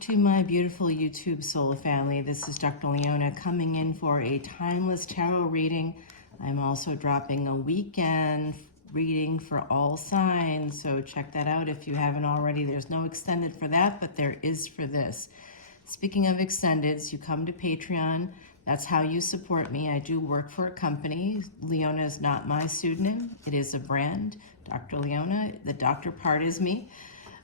to my beautiful YouTube solar family. This is Dr. Leona coming in for a timeless tarot reading. I'm also dropping a weekend reading for all signs, so check that out if you haven't already. There's no extended for that, but there is for this. Speaking of extendeds, you come to Patreon. That's how you support me. I do work for a company. Leona is not my pseudonym. It is a brand, Dr. Leona. The doctor part is me.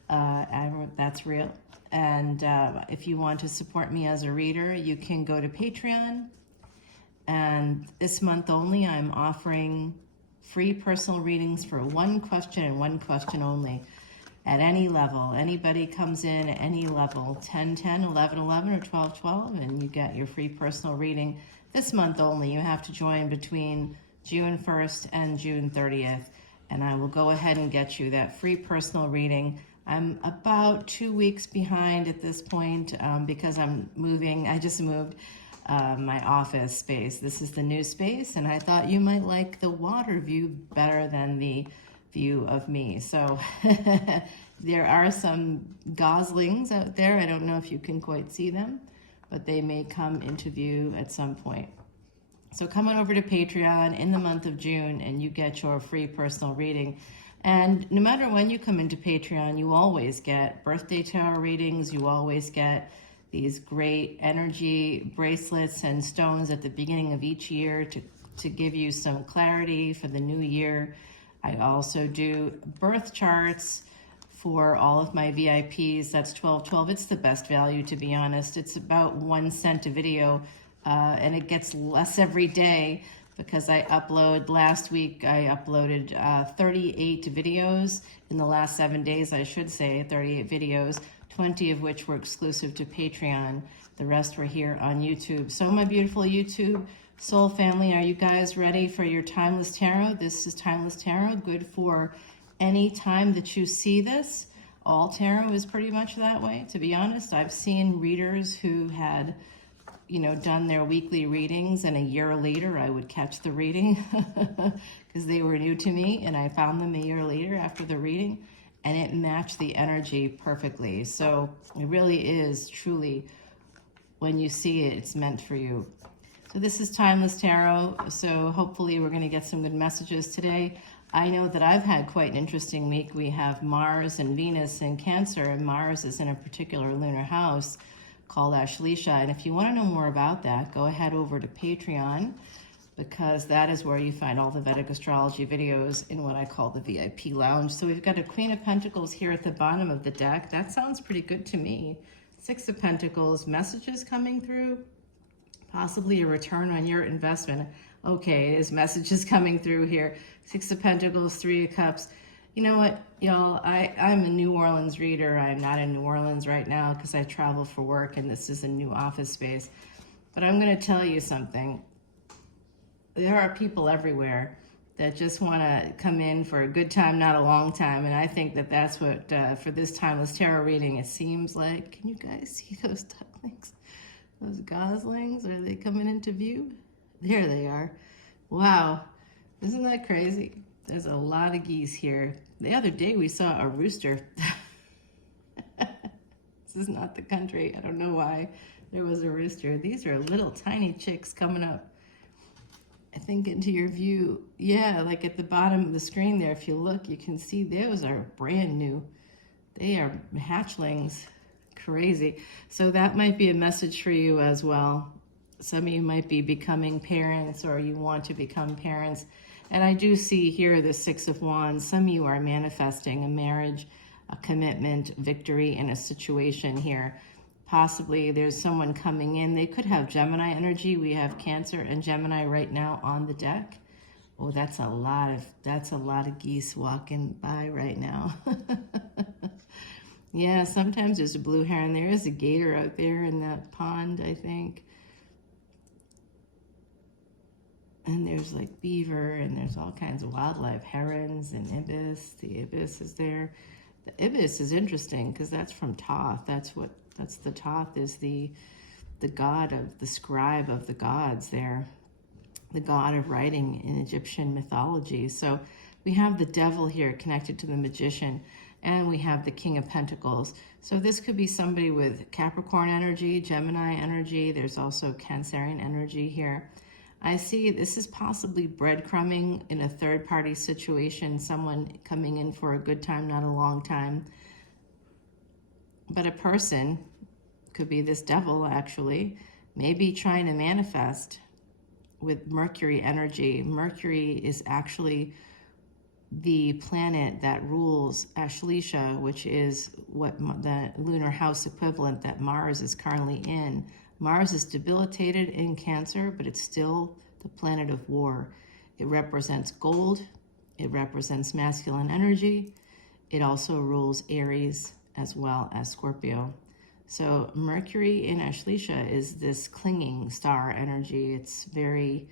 That's real. And if you want to support me as a reader, you can go to Patreon. And this month only, I'm offering free personal readings for one question and one question only at any level. Anybody comes in at any level, 10, 10, 11, 11, or 12, 12, and you get your free personal reading this month only. You have to join between June 1st and June 30th, and I will go ahead and get you that free personal reading. I'm about 2 weeks behind at this point because I'm moving. I just moved my office space. This is the new space, and I thought you might like the water view better than the view of me. So there are some goslings out there. I don't know if you can quite see them, but they may come into view at some point. So come on over to Patreon in the month of June and you get your free personal reading. And no matter when you come into Patreon, you always get birthday tarot readings. You always get these great energy bracelets and stones at the beginning of each year to give you some clarity for the new year. I also do birth charts for all of my VIPs. That's 1212. It's the best value, to be honest. It's about 1 cent a video, and it gets less every day because I upload. Last week I uploaded 38 videos in the last 7 days, I should say, 38 videos, 20 of which were exclusive to Patreon. The rest were here on YouTube. So my beautiful YouTube soul family, are you guys ready for your Timeless Tarot? This is Timeless Tarot, good for any time that you see this. All tarot is pretty much that way, to be honest. I've seen readers who had done their weekly readings, and a year later I would catch the reading because they were new to me, and I found them a year later after the reading, and it matched the energy perfectly. So it really is truly, when you see it, it's meant for you. So this is Timeless Tarot, so hopefully we're going to get some good messages today. I know that I've had quite an interesting week. We have Mars and Venus in Cancer, and Mars is in a particular lunar house called Ashleisha. And if you want to know more about that, go ahead over to Patreon, because that is where you find all the Vedic Astrology videos in what I call the VIP lounge. So we've got a Queen of Pentacles here at the bottom of the deck. That sounds pretty good to me. 6 of Pentacles, messages coming through, possibly a return on your investment. Okay, there's messages coming through here. 6 of Pentacles, 3 of Cups. You know what, y'all? I'm a New Orleans reader. I'm not in New Orleans right now because I travel for work and this is a new office space. But I'm going to tell you something. There are people everywhere that just want to come in for a good time, not a long time. And I think that that's what, for this Timeless Tarot reading, it seems like. Can you guys see those ducklings? Those goslings? Are they coming into view? There they are. Wow. Isn't that crazy? There's a lot of geese here. The other day we saw a rooster. This is not the country. I don't know why there was a rooster. These are little tiny chicks coming up, I think, into your view. Yeah, like at the bottom of the screen there, if you look, you can see those are brand new. They are hatchlings. Crazy. So that might be a message for you as well. Some of you might be becoming parents, or you want to become parents. And I do see here the 6 of Wands. Some of you are manifesting a marriage, a commitment, victory in a situation here. Possibly there's someone coming in. They could have Gemini energy. We have Cancer and Gemini right now on the deck. Oh, that's a lot of geese walking by right now. Yeah, sometimes there's a blue heron. There is a gator out there in that pond, I think. And there's like beaver, and there's all kinds of wildlife, herons and ibis. The ibis is there. The ibis is interesting because that's from Thoth. That's the Thoth is the god of the scribe of the gods there, the god of writing in Egyptian mythology. So we have the devil here connected to the magician. And we have the King of Pentacles. So this could be somebody with Capricorn energy, Gemini energy. There's also Cancerian energy here. I see this is possibly breadcrumbing in a third-party situation, someone coming in for a good time, not a long time. But a person, could be this devil actually, may be trying to manifest with Mercury energy. Mercury is actually the planet that rules Ashleisha, which is what the lunar house equivalent that Mars is currently in. Mars is debilitated in Cancer, but it's still the planet of war. It represents gold. It represents masculine energy. It also rules Aries as well as Scorpio. So Mercury in Ashleisha is this clinging star energy. It's very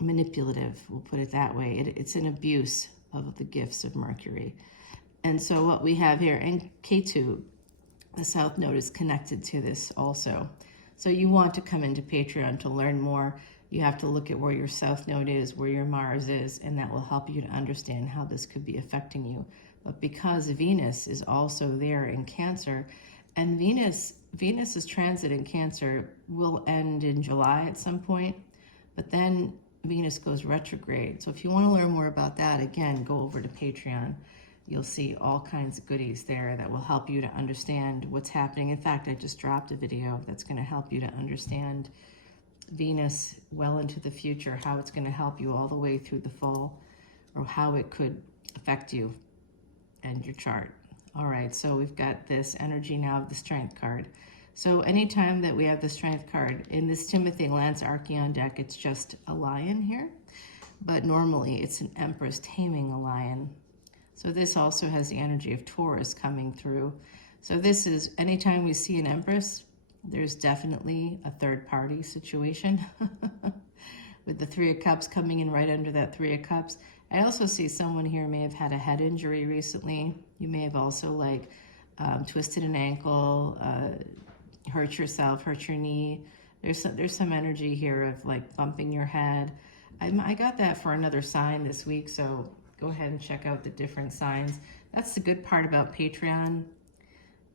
manipulative, we'll put it that way. It's an abuse of the gifts of Mercury. And so what we have here, and K2, the South Node is connected to this also. So you want to come into Patreon to learn more. You have to look at where your South Node is, where your Mars is, and that will help you to understand how this could be affecting you. But because Venus is also there in Cancer, and Venus's transit in Cancer will end in July at some point, but then Venus goes retrograde. So if you want to learn more about that, again, go over to Patreon. You'll see all kinds of goodies there that will help you to understand what's happening. In fact, I just dropped a video that's going to help you to understand Venus well into the future, how it's going to help you all the way through the fall, or how it could affect you and your chart. All right, so we've got this energy now of the Strength card. So anytime that we have the Strength card, in this Timothy Lance Archeon deck, it's just a lion here, but normally it's an Empress taming a lion. So this also has the energy of Taurus coming through. So this is, anytime we see an Empress, there's definitely a third-party situation with the Three of Cups coming in right under that Three of Cups. I also see someone here may have had a head injury recently. You may have also twisted an ankle, hurt yourself, hurt your knee. There's some energy here of like bumping your head. I got that for another sign this week, so go ahead and check out the different signs. That's the good part about Patreon.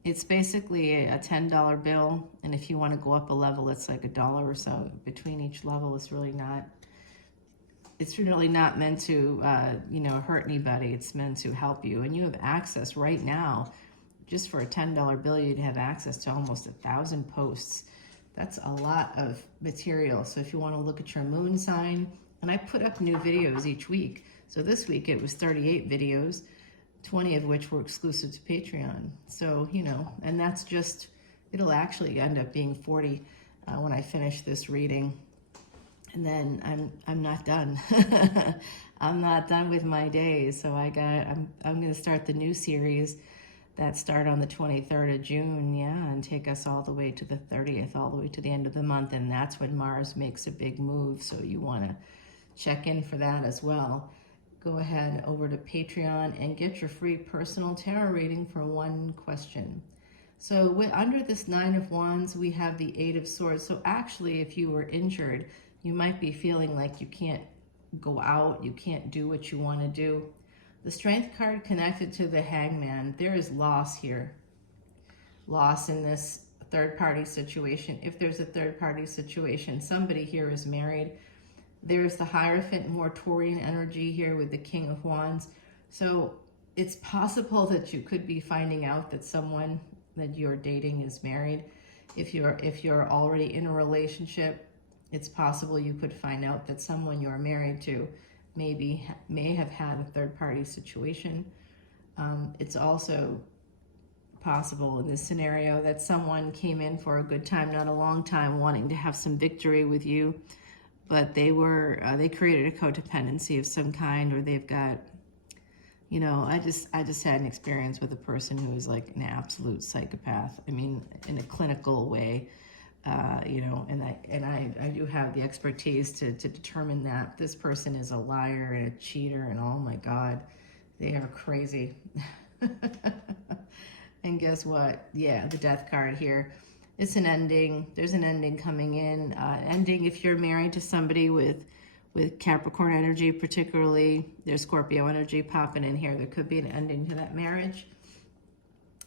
It's basically a $10 bill, and if you want to go up a level, it's like $1 or so between each level. It's really not meant to hurt anybody. It's meant to help you, and you have access right now. Just for a $10 bill, you'd have access to almost 1,000 posts. That's a lot of material. So if you want to look at your moon sign, and I put up new videos each week. So this week it was 38 videos, 20 of which were exclusive to Patreon. So, and that's just, it'll actually end up being 40 when I finish this reading. And then I'm not done. I'm not done with my days. So I'm going to start the new series that start on the 23rd of June, and take us all the way to the 30th, all the way to the end of the month. And that's when Mars makes a big move. So you want to check in for that as well. Go ahead over to Patreon and get your free personal tarot reading for one question. So under this Nine of Wands, we have the Eight of Swords. So actually, if you were injured, you might be feeling like you can't go out, you can't do what you want to do. The Strength card connected to the Hangman, there is loss here. Loss in this third-party situation. If there's a third-party situation, somebody here is married. There's the Hierophant Mortorian energy here with the King of Wands. So it's possible that you could be finding out that someone that you're dating is married. If you're already in a relationship, it's possible you could find out that someone you're married to may have had a third-party situation. It's also possible in this scenario that someone came in for a good time, not a long time, wanting to have some victory with you, but they created a codependency of some kind, or they've got, I just had an experience with a person who was like an absolute psychopath. I mean, in a clinical way. And I do have the expertise to determine that this person is a liar and a cheater, and oh my God, they are crazy. And guess what? Yeah, the Death card here. It's an ending. There's an ending coming in. Ending if you're married to somebody with with Capricorn energy, particularly there's Scorpio energy popping in here. There could be an ending to that marriage.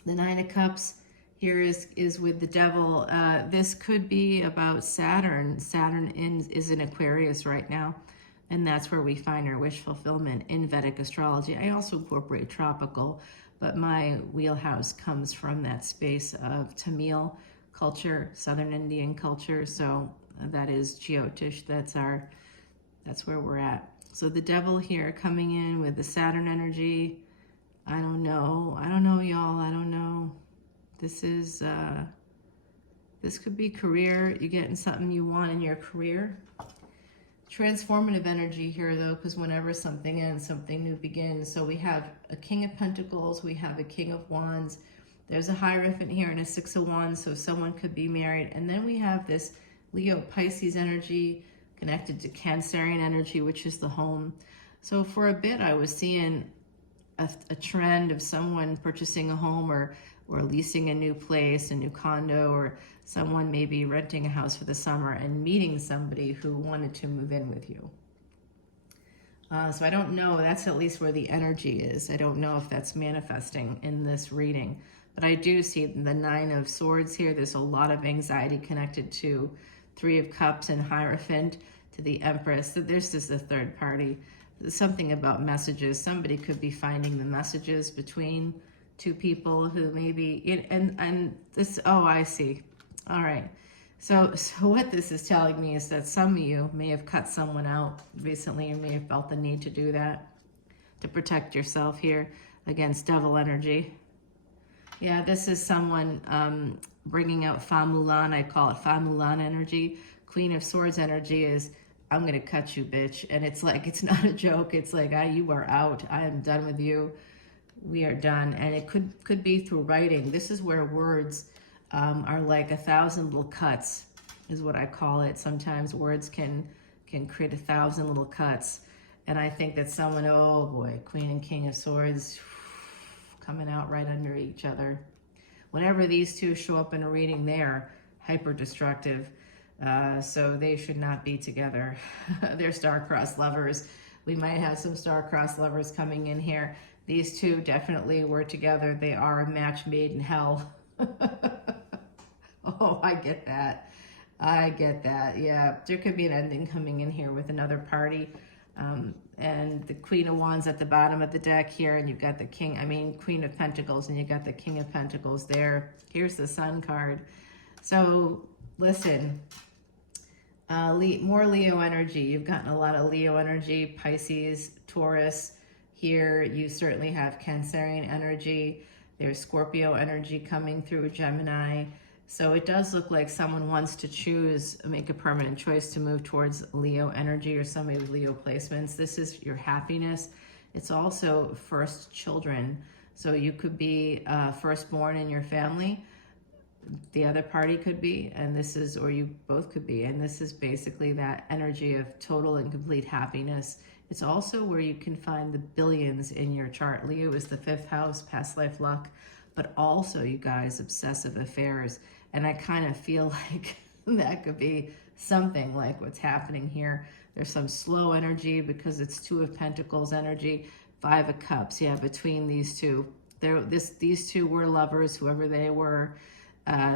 The Nine of Cups here is with the Devil. This could be about Saturn. Saturn is in Aquarius right now, and that's where we find our wish fulfillment in Vedic astrology. I also incorporate tropical, but my wheelhouse comes from that space of Tamil culture, Southern Indian culture. So that is Jyotish. That's where we're at. So the Devil here coming in with the Saturn energy. I don't know, y'all. I don't know. This is, this could be career. You're getting something you want in your career. Transformative energy here, though, because whenever something ends, something new begins. So we have a King of Pentacles. We have a King of Wands. There's a Hierophant here and a Six of Wands, so someone could be married. And then we have this Leo Pisces energy connected to Cancerian energy, which is the home. So for a bit, I was seeing a trend of someone purchasing a home or leasing a new place, a new condo, or someone maybe renting a house for the summer and meeting somebody who wanted to move in with you. So I don't know, that's at least where the energy is. I don't know if that's manifesting in this reading, but I do see the Nine of Swords here. There's a lot of anxiety connected to Three of Cups and Hierophant, to the Empress. So there's just a third party. Something about messages. Somebody could be finding the messages between two people who maybe, and this, oh, I see. All right. So what this is telling me is that some of you may have cut someone out recently, or may have felt the need to do that to protect yourself here against devil energy. Yeah, this is someone bringing out Famulan. I call it Famulan energy. Queen of Swords energy is, I'm going to cut you, bitch. And it's like, it's not a joke. It's like, you are out. I am done with you. We are done. And it could be through writing. This is where words are like 1,000 little cuts, is what I call it. Sometimes words can create 1,000 little cuts. And I think that someone, oh boy, Queen and King of Swords coming out right under each other. Whenever these two show up in a reading, they're hyper-destructive. So they should not be together. They're star-crossed lovers. We might have some star-crossed lovers coming in here. These two definitely were together. They are a match made in hell. Oh, I get that. I get that. Yeah, there could be an ending coming in here with another party. And the Queen of Wands at the bottom of the deck here, and you've got the Queen of Pentacles, and you got the King of Pentacles there. Here's the Sun card. So listen, more Leo energy. You've gotten a lot of Leo energy, Pisces, Taurus. Here you certainly have Cancerian energy. There's Scorpio energy coming through, Gemini. So it does look like someone wants to choose, make a permanent choice to move towards Leo energy, or somebody with Leo placements. This is your happiness. It's also first children. So you could be firstborn in your family. The other party could be, and this is, or you both could be, and this is basically that energy of total and complete happiness. It's also where you can find the billions in your chart. Leo is the 5th house, past life luck, but also, you guys, obsessive affairs. And I kind of feel like that could be something like what's happening here. There's some slow energy because it's 2 of Pentacles energy, 5 of Cups. Yeah, between these two, these two were lovers, whoever they were.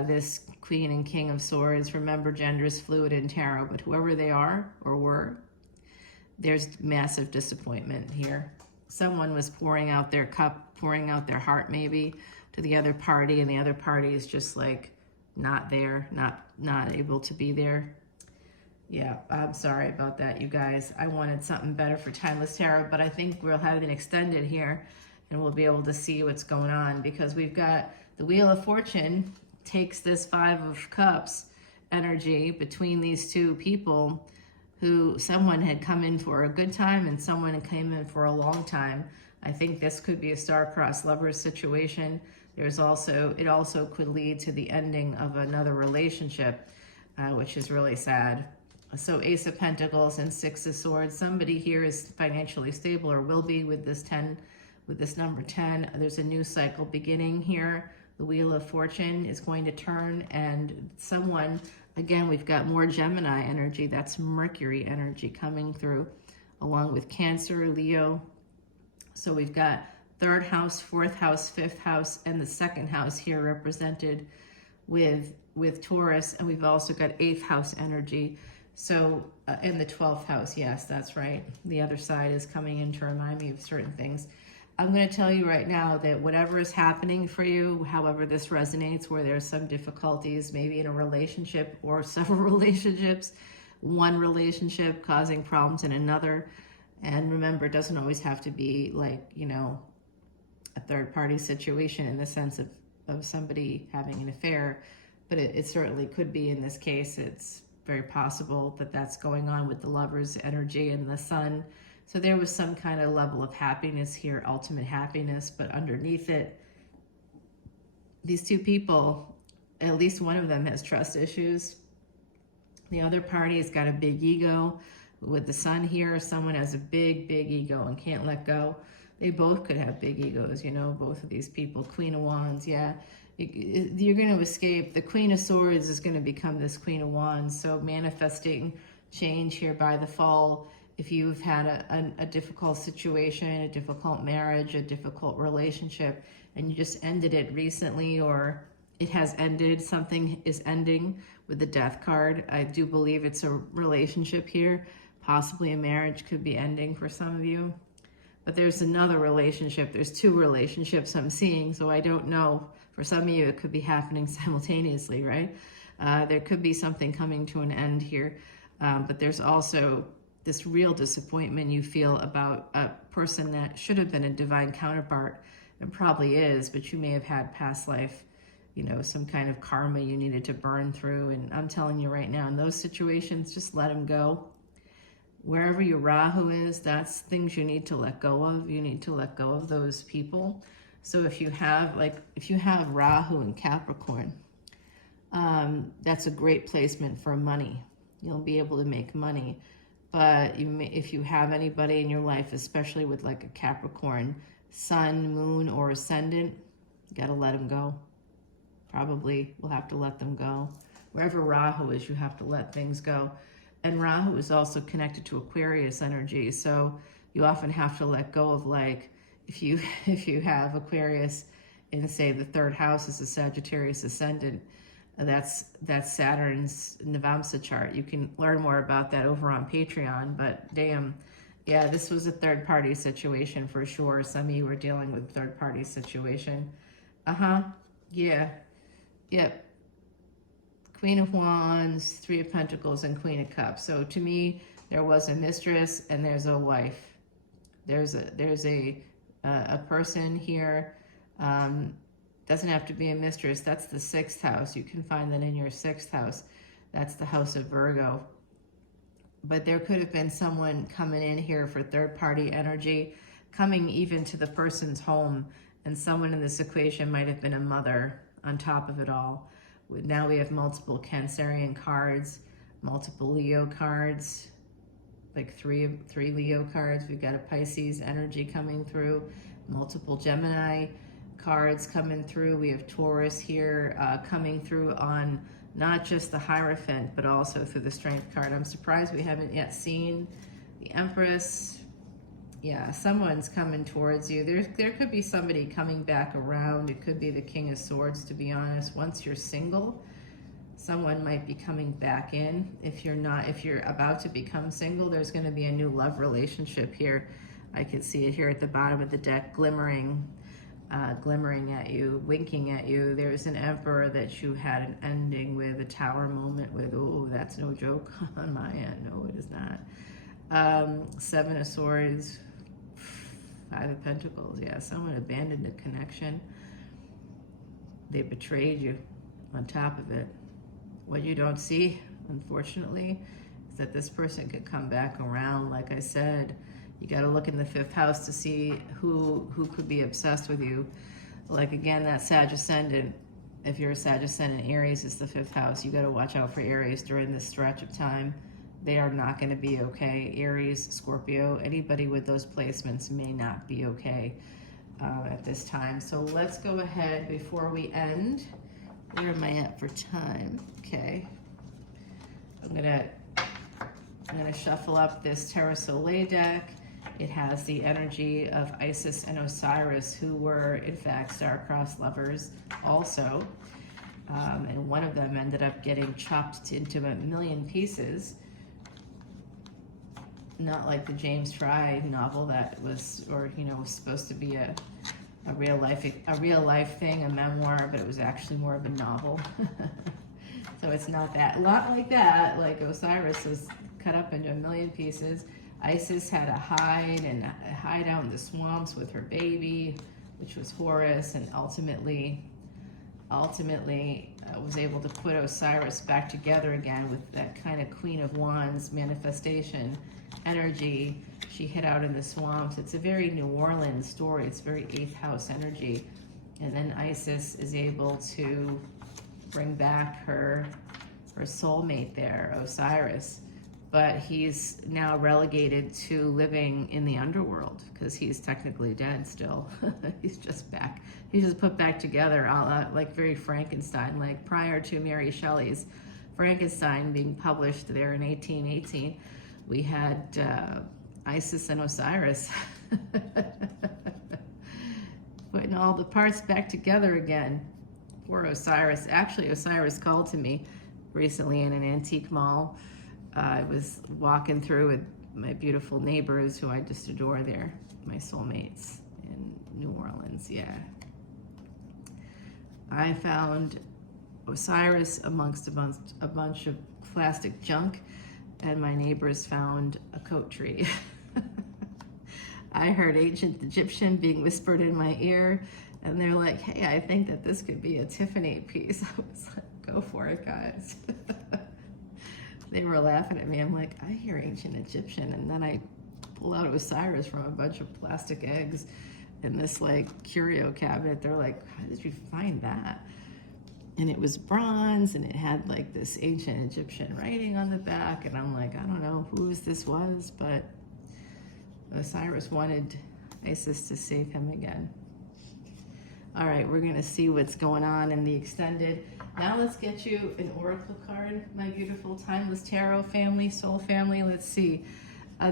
This Queen and King of Swords, remember, gender is fluid in tarot, but whoever they are or were, there's massive disappointment here. Someone was pouring out their cup, pouring out their heart maybe to the other party, and the other party is just like not there, not able to be there. Yeah, I'm sorry about that, you guys. I wanted something better for Timeless Tarot, but I think we'll have it extended here, and we'll be able to see what's going on, because we've got the Wheel of Fortune takes this 5 of Cups energy between these two people, who someone had come in for a good time and someone came in for a long time. I think this could be a star-crossed lovers situation. It also could lead to the ending of another relationship, which is really sad. So Ace of Pentacles and 6 of Swords. Somebody here is financially stable, or will be, with this 10, with this number 10. There's a new cycle beginning here The Wheel of Fortune is going to turn, and someone, again, we've got more Gemini energy. That's Mercury energy coming through, along with Cancer, Leo. So we've got third house, fourth house, fifth house, and the second house here represented with Taurus, and we've also got eighth house energy. So in the 12th house, yes, that's right. The other side is coming in to remind me of certain things. I'm going to tell you right now that whatever is happening for you, however this resonates, where there's some difficulties, maybe in a relationship or several relationships, one relationship causing problems in another. And remember, it doesn't always have to be like, you know, a third party situation in the sense of somebody having an affair, but it certainly could be in this case. It's very possible that that's going on with the Lover's energy and the Sun. So there was some kind of level of happiness here, ultimate happiness, but underneath it, these two people, at least one of them has trust issues. The other party has got a big ego. With the Sun here, someone has a big, big ego and can't let go. They both could have big egos, you know, both of these people. Queen of Wands, yeah. You're going to escape. The Queen of Swords is going to become this Queen of Wands. So manifesting change here by the fall. If you've had a difficult situation, a difficult marriage, a difficult relationship, and you just ended it recently, or it has ended, something is ending with the Death card. I do believe it's a relationship here. Possibly a marriage could be ending for some of you. But there's another relationship. There's two relationships I'm seeing, so I don't know. For some of you, it could be happening simultaneously, right? There could be something coming to an end here. But there's also this real disappointment you feel about a person that should have been a divine counterpart and probably is, but you may have had past life, you know, some kind of karma you needed to burn through. And I'm telling you right now, in those situations, just let them go. Wherever your Rahu is, that's things you need to let go of. You need to let go of those people. So if you have Rahu in Capricorn, that's a great placement for money. You'll be able to make money. But if you have anybody in your life, especially with like a Capricorn Sun, Moon, or Ascendant, you got to let them go. Probably will have to let them go. Wherever Rahu is, you have to let things go. And Rahu is also connected to Aquarius energy. So you often have to let go of, like, if you have Aquarius in, say, the third house is a Sagittarius ascendant, that's Saturn's Navamsa chart. You can learn more about that over on Patreon, but damn, yeah, this was a third party situation for sure. Some of you were dealing with a third party situation. Yeah, yep. Queen of Wands, Three of Pentacles, and Queen of Cups. So to me, there was a mistress and there's a wife. There's a person here. Doesn't have to be a mistress. That's the 6th house. You can find that in your 6th house. That's the house of Virgo. But there could have been someone coming in here for third-party energy, coming even to the person's home, and someone in this equation might have been a mother on top of it all. Now we have multiple Cancerian cards, multiple Leo cards, like three Leo cards. We've got a Pisces energy coming through, multiple Gemini cards coming through. We have Taurus here coming through on not just the Hierophant, but also through the Strength card. I'm surprised we haven't yet seen the Empress. Yeah, someone's coming towards you. There could be somebody coming back around. It could be the King of Swords, to be honest. Once you're single, someone might be coming back in. If you're about to become single, there's going to be a new love relationship here. I could see it here at the bottom of the deck, glimmering at you, winking at you. There's an Emperor that you had an ending with, a Tower moment with. Oh, that's no joke on my end. No, it is not. 7 of Swords, 5 of Pentacles. Yeah, someone abandoned a connection. They betrayed you on top of it. What you don't see, unfortunately, is that this person could come back around. Like I said, you got to look in the 5th house to see who could be obsessed with you. Like, again, that Sag Ascendant, if you're a Sag Ascendant, Aries is the 5th house. You got to watch out for Aries during this stretch of time. They are not going to be okay. Aries, Scorpio, anybody with those placements may not be okay. at this time. So let's go ahead before we end. Where am I at for time? Okay. I'm gonna shuffle up this Terra Soleil deck. It has the energy of Isis and Osiris, who were in fact star-crossed lovers also. And one of them ended up getting chopped into a million pieces. Not like the James Fry novel that was, or was supposed to be a real life thing, a memoir, but it was actually more of a novel. So it's not that, a lot like that. Like Osiris was cut up into a million pieces. Isis had to hide out in the swamps with her baby, which was Horus, and ultimately was able to put Osiris back together again with that kind of Queen of Wands manifestation energy. She hid out in the swamps. It's a very New Orleans story. It's very 8th house energy. And then Isis is able to bring back her soulmate there, Osiris. But he's now relegated to living in the underworld because he's technically dead still. He's just back. He's just put back together, like very Frankenstein, like prior to Mary Shelley's Frankenstein being published there in 1818. We had Isis and Osiris putting all the parts back together again. Poor Osiris. Actually, Osiris called to me recently in an antique mall. I was walking through with my beautiful neighbors who I just adore there, my soulmates in New Orleans, yeah. I found Osiris amongst a bunch of plastic junk, and my neighbors found a coat tree. I heard ancient Egyptian being whispered in my ear, and they're like, hey, I think that this could be a Tiffany piece. I was like, go for it, guys. They were laughing at me. I'm like, I hear ancient Egyptian, and then I pull out Osiris from a bunch of plastic eggs in this like curio cabinet. They're like, how did you find that? And it was bronze, and it had like this ancient Egyptian writing on the back, and I'm like, I don't know whose this was, but Osiris wanted Isis to save him again. All right, we're gonna see what's going on in the extended. Now let's get you an oracle card, my beautiful timeless tarot family, soul family. Let's see,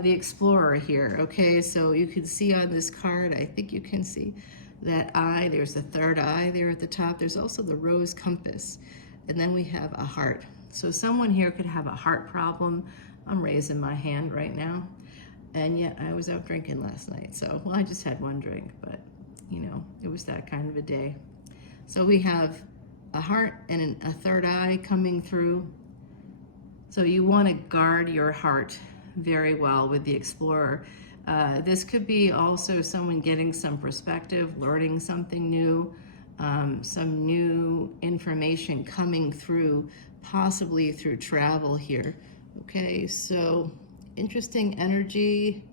the Explorer here. Okay, so you can see on this card, I think you can see that eye. There's the third eye there at the top. There's also the rose compass, and then we have a heart. So someone here could have a heart problem. I'm raising my hand right now, and yet I was out drinking last night. So, well, I just had one drink, but it was that kind of a day. So we have a heart and a third eye coming through. So you want to guard your heart very well with the Explorer. This could be also someone getting some perspective, learning something new, some new information coming through, possibly through travel here. Okay, so interesting energy.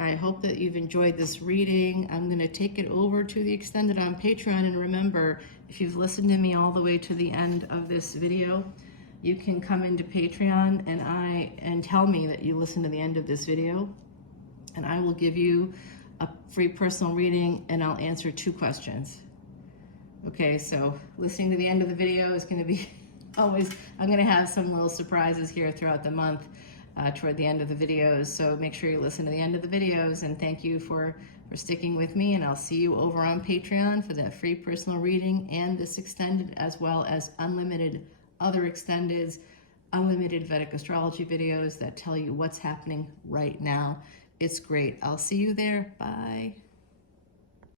I hope that you've enjoyed this reading. I'm going to take it over to the extended on Patreon. And remember, if you've listened to me all the way to the end of this video, you can come into Patreon and tell me that you listened to the end of this video, and I will give you a free personal reading, and I'll answer 2 questions. Okay, so listening to the end of the video is going to be always, I'm going to have some little surprises here throughout the month. Toward the end of the videos, so make sure you listen to the end of the videos, and thank you for sticking with me, and I'll see you over on Patreon for that free personal reading and this extended, as well as unlimited other extendeds, unlimited Vedic astrology videos that tell you what's happening right now. It's great. I'll see you there. Bye.